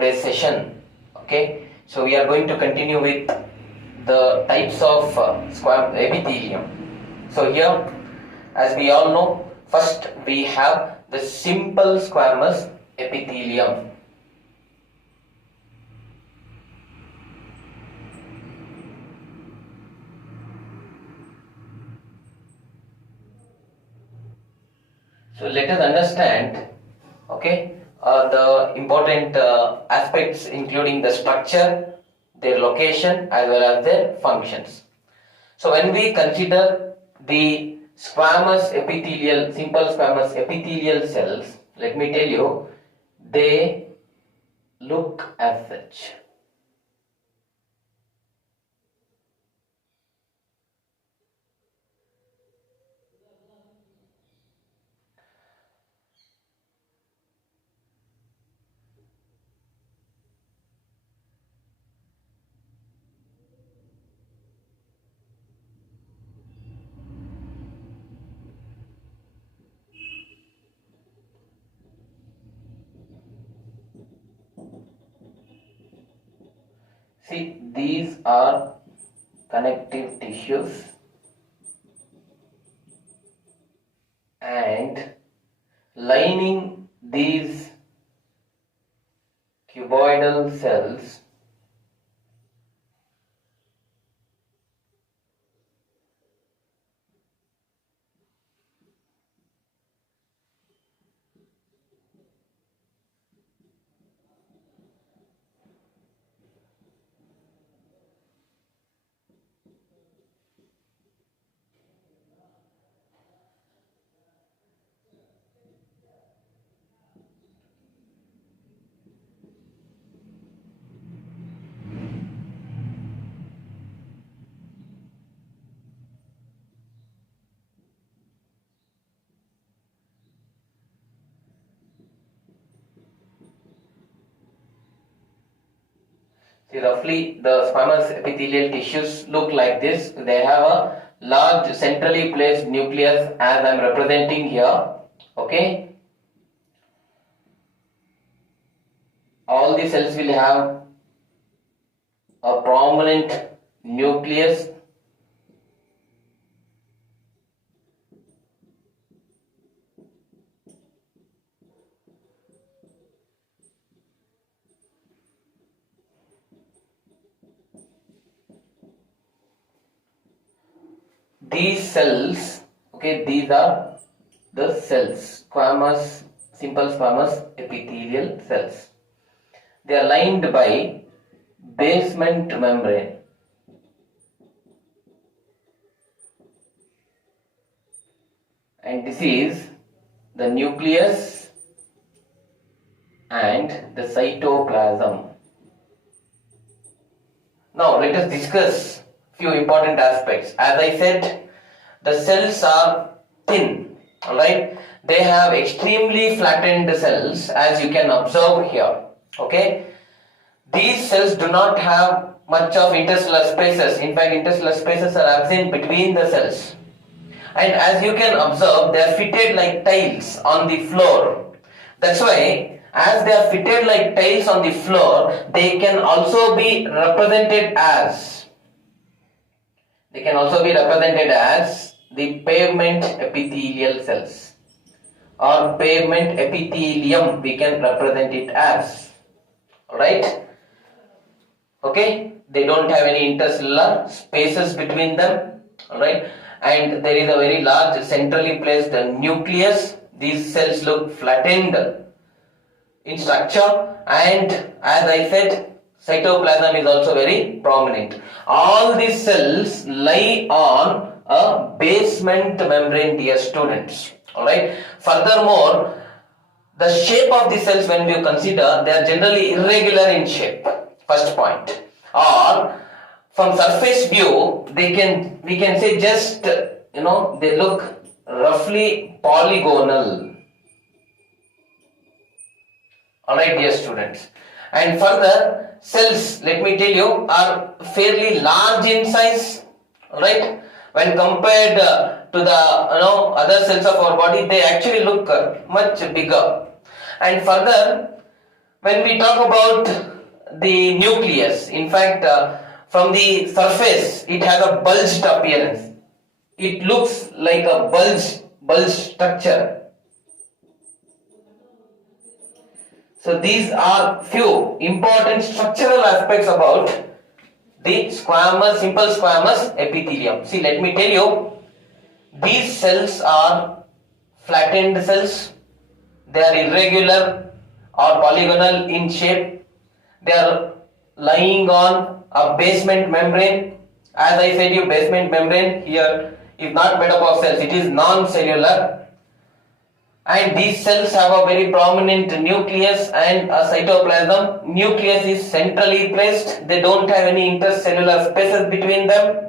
today's session. Okay, so we are going to continue with the types of squamous epithelium. So here, as we all know, first we have the simple squamous epithelium. So let us understand, okay, the important aspects including the structure, their location as well as their functions. So when we consider the squamous epithelial, simple squamous epithelial cells, let me tell you, they look as such. See, these are connective tissues and lining these cuboidal cells See, roughly the squamous epithelial tissues look like this. They have a large centrally placed nucleus as I am representing here. Okay. All the cells will have a prominent nucleus . These cells, okay, these are the cells, squamous, simple squamous epithelial cells. They are lined by basement membrane. And this is the nucleus and the cytoplasm. Now let us discuss few important aspects. As I said, the cells are thin, alright. They have extremely flattened cells, as you can observe here. Okay, these cells do not have much of interstellar spaces. In fact, interstellar spaces are absent between the cells. And as you can observe, they are fitted like tiles on the floor. That's why, as they are fitted like tiles on the floor, they can also be represented as the pavement epithelial cells, or pavement epithelium we can represent it as. Alright? Okay? They don't have any interstellar spaces between them. Alright? And there is a very large centrally placed nucleus. These cells look flattened in structure, and as I said, cytoplasm is also very prominent. All these cells lie on a basement membrane, dear students. Alright. Furthermore, the shape of the cells, when we consider, they are generally irregular in shape. First point. Or from surface view, we can say just, they look roughly polygonal. Alright, dear students. And further, cells, let me tell you, are fairly large in size. Alright. When compared to the other cells of our body, they actually look much bigger. And further, When we talk about the nucleus, in fact, from the surface, it has a bulged appearance. It looks like a bulge structure. So these are few important structural aspects about the simple squamous epithelium. See, let me tell you, these cells are flattened cells. They are irregular or polygonal in shape. They are lying on a basement membrane. As I said you, basement membrane here is not made up of cells, it is non-cellular. And these cells have a very prominent nucleus and a cytoplasm. Nucleus is centrally placed. They don't have any intercellular spaces between them.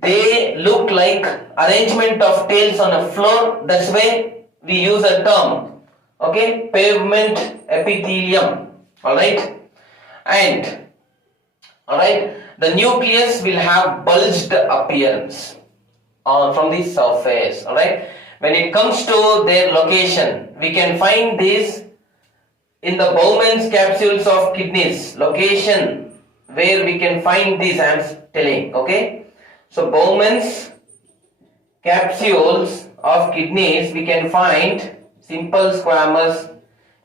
They look like arrangement of tails on a floor. That's why we use a term, okay, pavement epithelium. Alright, and alright, the nucleus will have bulged appearance from the surface. Alright, when it comes to their location, we can find these in the Bowman's capsules of kidneys. Location where we can find these, I am telling, okay. So Bowman's capsules of kidneys, we can find simple squamous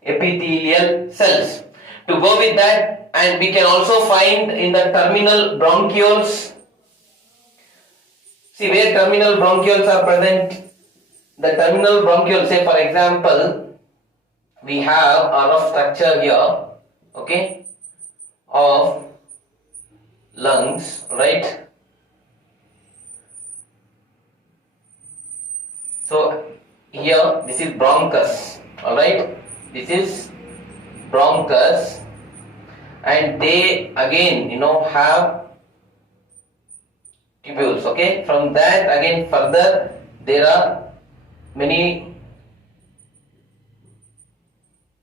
epithelial cells. To go with that, and we can also find in the terminal bronchioles. See where terminal bronchioles are present. The terminal bronchioles, say for example, we have a rough structure here, okay, of lungs, right? So here this is bronchus, alright, this is bronchus, and they again have tubules, okay. From that again further there are many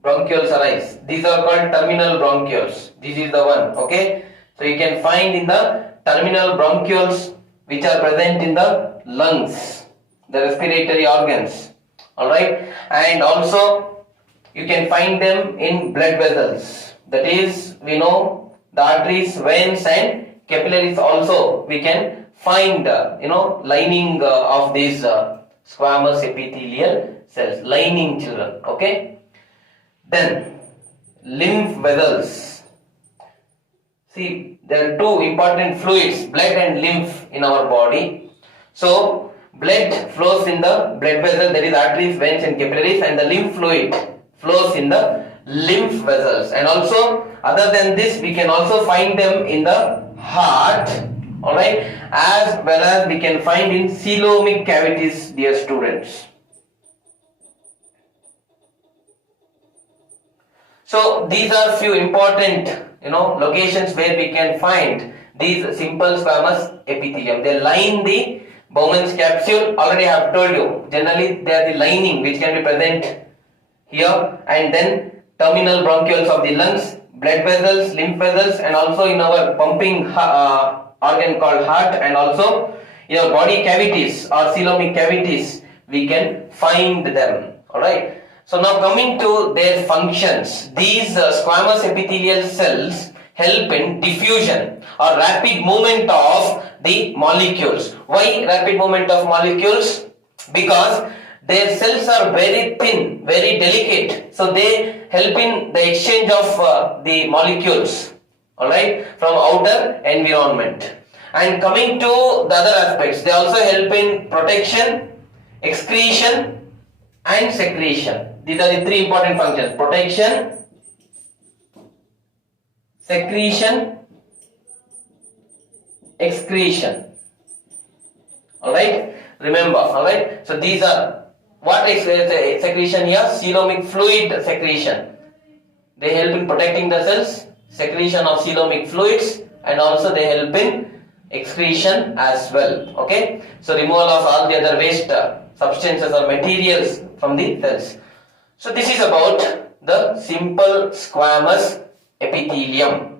bronchioles arise. These are called terminal bronchioles. This is the one, okay. So you can find in the terminal bronchioles which are present in the lungs, the respiratory organs, alright, and also you can find them in blood vessels. That is, we know the arteries, veins and capillaries also we can find lining of these squamous epithelial cells, lining children, okay. Then lymph vessels. See, there are two important fluids, blood and lymph, in our body. So blood flows in the blood vessel, that is arteries, veins and capillaries, and the lymph fluid flows in the lymph vessels. And also other than this we can also find them in the heart, alright, as well as we can find in coelomic cavities, dear students. So these are few important locations where we can find these simple squamous epithelium. They line the Bowman's capsule. Already I have told you, generally they are the lining which can be present here, and then terminal bronchioles of the lungs, blood vessels, lymph vessels, and also in our pumping organ called heart, and also your body cavities or coelomic cavities we can find them. Alright. So now coming to their functions, these squamous epithelial cells help in diffusion or rapid movement of the molecules. Why rapid movement of molecules? Because their cells are very thin, very delicate, so they help in the exchange of the molecules, alright, from outer environment. And coming to the other aspects, they also help in protection, excretion and secretion. These are the three important functions: protection, secretion, excretion. Alright, remember, alright. So these are what is secretion here? Coelomic fluid secretion. They help in protecting the cells, secretion of coelomic fluids, and also they help in excretion as well. Okay, so removal of all the other waste substances or materials from the cells. So this is about the simple squamous epithelium.